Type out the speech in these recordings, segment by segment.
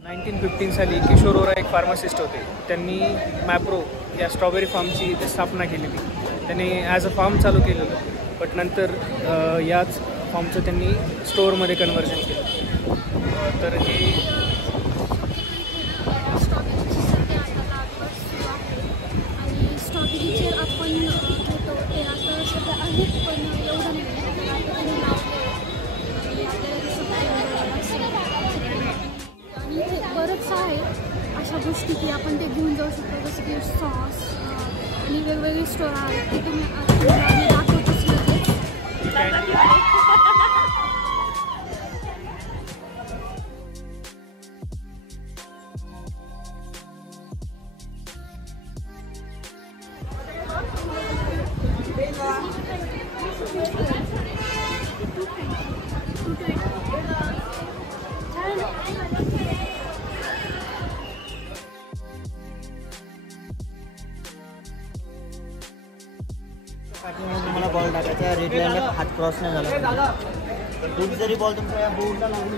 1915 साली किशोर ओरा एक फार्मासिस्ट होते. त्यांनी मॅप्रो या स्ट्रॉबेरी फार्मची ते स्थापना केलेली. त्यांनी ॲज अ फार्म चालू केलेलं, बट नंतर याच फार्मचं त्यांनी स्टोअरमध्ये कन्व्हर्जन केलं. तर हे स्ट्रॉबेरीचे आपण घेतो ते आता सध्या आहेत, पण एवढं नाही आणि बरंच आहे अशा गोष्टी की आपण ते घेऊन जाऊ शकतो, जसं की सॉस आणि वेगवेगळे स्टोर आहेत ते तुम्ही दाखवतोच लगेच. तुम्हाला बॉल टाकायचा, रेड लाईनला हात क्रॉस नाही झाला. एक जरी बॉल तुमच्या या बोर्डला लागून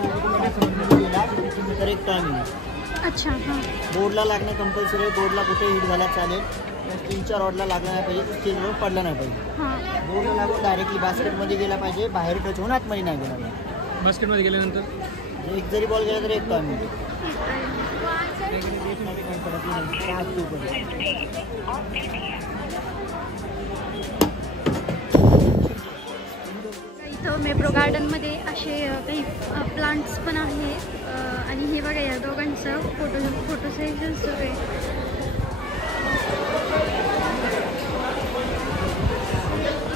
तर एक टाइम येईल. अच्छा, हां. बोर्डला लागणं कंपल्सरी. बोर्डला कुठे हिट झाला चालेल, स्टीलच्या रॉडला लागला नाही पाहिजे, स्टीलवर पडला नाही पाहिजे. बोर्डला लागून डायरेक्टली बास्केटमध्ये गेला पाहिजे, बाहेर टच होऊन आतमध्ये नाही गेला पाहिजे. बास्केटमध्ये गेल्यानंतर एक जरी बॉल गेला तर एक टाइम येईल. इथं मेप्रो गार्डनमध्ये असे काही प्लांट्स पण आहेत आणि हे बघा या दोघांचं फोटो सेशन सुरू आहे.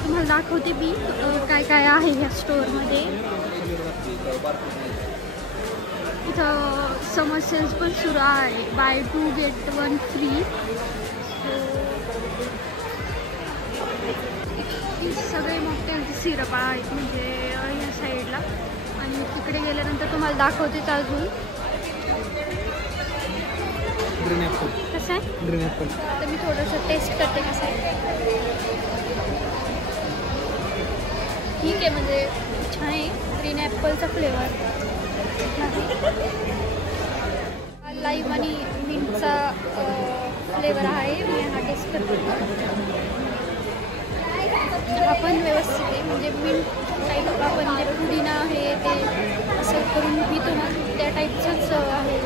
तुम्हाला दाखवते मी काय काय आहे ह्या स्टोअरमध्ये. इथं समर सेल्स पण सुरू आहे, बाय 2 get 1 free. सगळे मॉकटेलचे सिरप आहेत म्हणजे या साईडला, आणि तिकडे गेल्यानंतर तुम्हाला दाखवतेच अजून. Green Apple. कसं आहे? Green Apple. तर मी थोडंसं टेस्ट करते कसं आहे. ठीक आहे, म्हणजे छान आहे. ग्रीन ॲपलचा फ्लेवर, लाईम आणि मिंटचा फ्लेवर आहे. मी हा टेस्ट करते. हा पण व्यवस्थित आहे, म्हणजे मिंट टाईप आपण जे पुदिना आहे ते असं करून पितो ना त्या टाईपचंच आहे.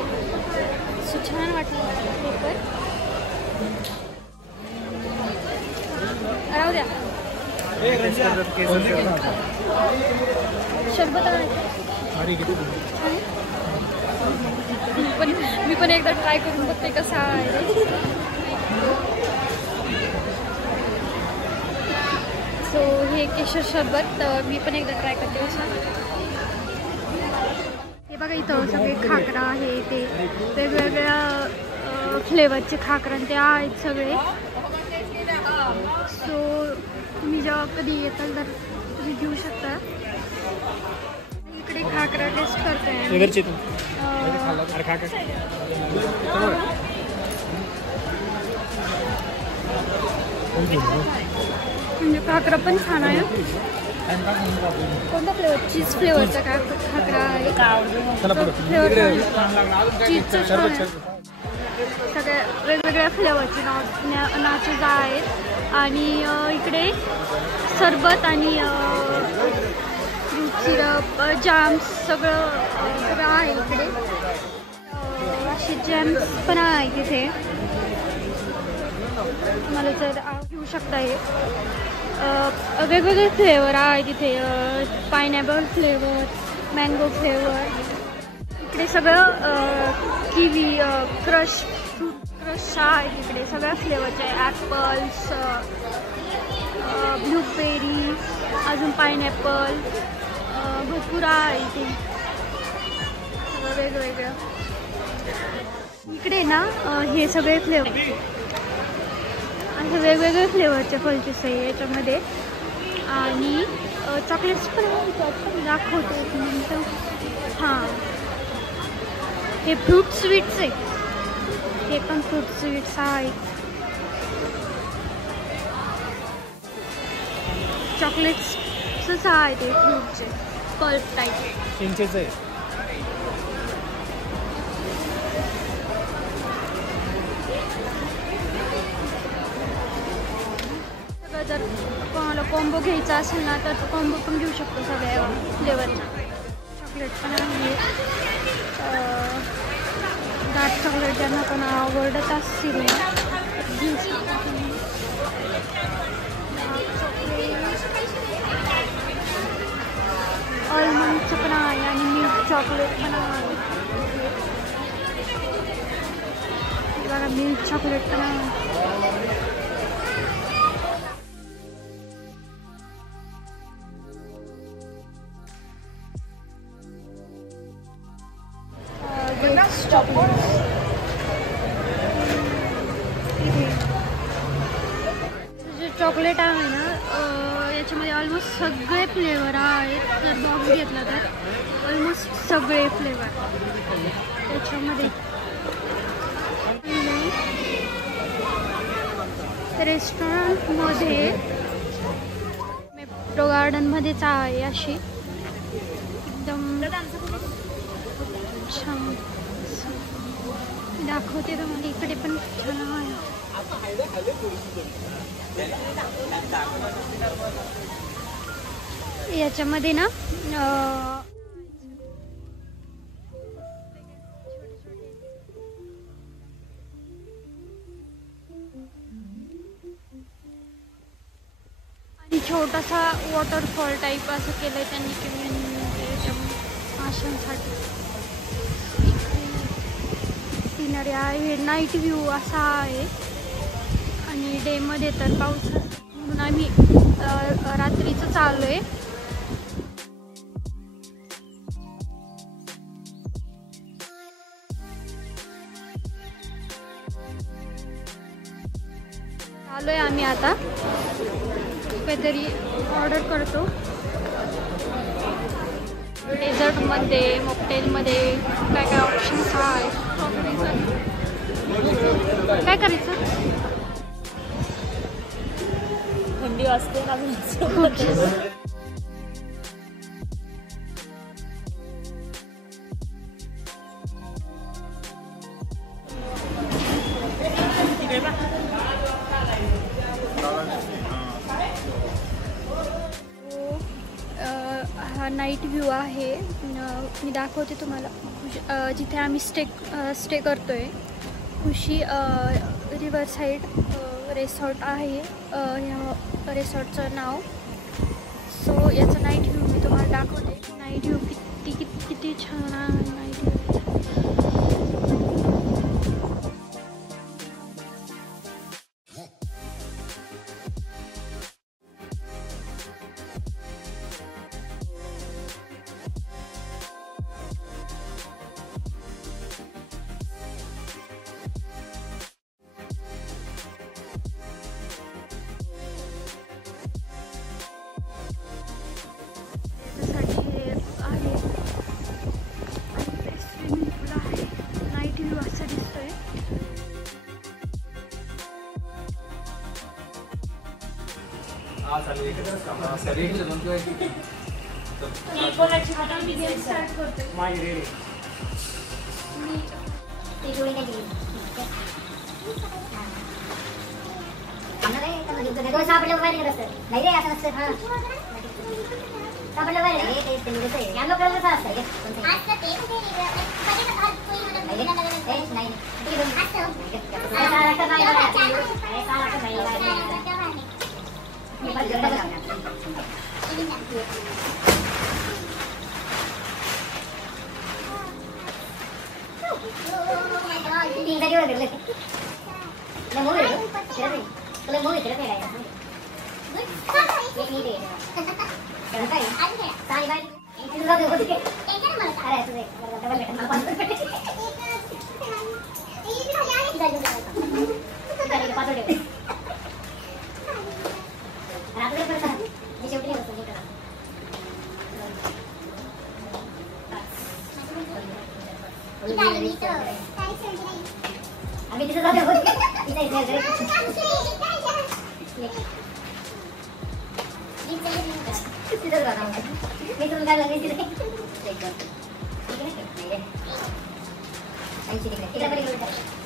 सो छान वाटलं हे पण. राहू द्या. शरबत आहे मी पण एकदा ट्राय करून बघते कसा आहे. सो हे केशर शरबत मी पण एकदा ट्राय करते असं. हे बघा इथं सगळे खाकरा आहे, ते वेगवेगळ्या फ्लेवरचे खाकरा ते आहेत सगळे. सो तुम्ही जेव्हा कधी येताल तर तुम्ही घेऊ शकता. इकडे खाकरा टेस्ट करते. म्हणजे खाकरा पण छान आहे. कोणता फ्लेवर? चीज फ्लेवरचा खाकरा आहे. फ्लेवर चीजचं छान आहे. सगळ्या वेगवेगळ्या फ्लेवरचे नाचूज आहेत. आणि इकडे सरबत आणि फ्रूट सिरप, जॅम्स सगळं आहे इकडे. असे जॅम्स पण आहे तिथे, मला जर घेऊ शकता. हे वेगवेगळे फ्लेवर आहे तिथे, पायनॅपल फ्लेवर, मँगो फ्लेवर. इकडे सगळं किवी, क्रश आहे तिकडे सगळ्या फ्लेवरचे. ॲपल्स, ब्लूबेरी, अजून पायनॅपल भरपूर आहे इथे सगळं वेगवेगळं. इकडे ना हे सगळे फ्लेवर असे वेगवेगळे फ्लेवरचे पल्चेस आहे याच्यामध्ये. आणि चॉकलेट्स पण दाखवतो एक मिनटं. हां, हे फ्रूट स्वीट्स आहे, हे पण फ्रूट स्वीट्स आहेत. चॉकलेट्सच आहे ते फ्रूटचे पल्प टाईप. चिंचेचं आहे. जर कोणाला कॉम्बो घ्यायचा असेल ना तर कॉम्बो पण घेऊ शकतो सगळ्या फ्लेवरचा. चॉकलेट पण आहे, डार्क चॉकलेट ज्यांना पण आवडत असतील ना घेऊ शकता तुम्ही. आल्मंडचं पण आहे आणि मिल्क चॉकलेट पण आहे. बघा मिल्क चॉकलेट पण आहे. जे चॉकलेट आहे ना याच्यामध्ये ऑलमोस्ट सगळे फ्लेवर आहेत. जर बॉक्स घेतला तर ऑलमोस्ट सगळे फ्लेवर त्याच्यामध्ये. रेस्टॉरंटमध्ये मेट्रो गार्डनमध्येच आहे अशी एकदम छान. दाखवते तुम्हाला इकडे पण छान आहे. याच्यामध्ये ना आणि छोटासा वॉटरफॉल टाईप असं केलंय त्यांनी की माशांसाठी. सिनरी आहे, नाईट व्ह्यू असा आहे आणि डेमध्ये तर पाऊस म्हणून आम्ही रात्रीचं चालू आहे. आम्ही आता काहीतरी ऑर्डर करतो. डेझर्टमध्ये मॉकटेलमध्ये काय काय ऑप्शन्स आहेत. काय करायचं? थंडी वाजते ना. हा नाईट व्ह्यू आहे. मी दाखवते तुम्हाला जिथे आम्ही स्टे करतोय. खुशी रिव्हर साईड रिसॉर्ट आहे ह्या रिसॉर्टचं नाव. सो याचं नाईट व्ह्यू मी तुम्हाला दाखवते. नाईट व्ह्यू किती छान आहे नाईट व्ह्यू.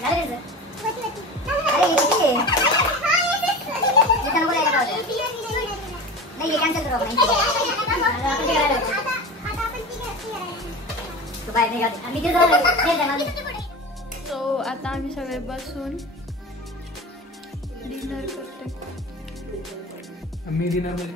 अरे सो आता आम्ही सगळे बसून डिनर करते. मी डिनर मध्ये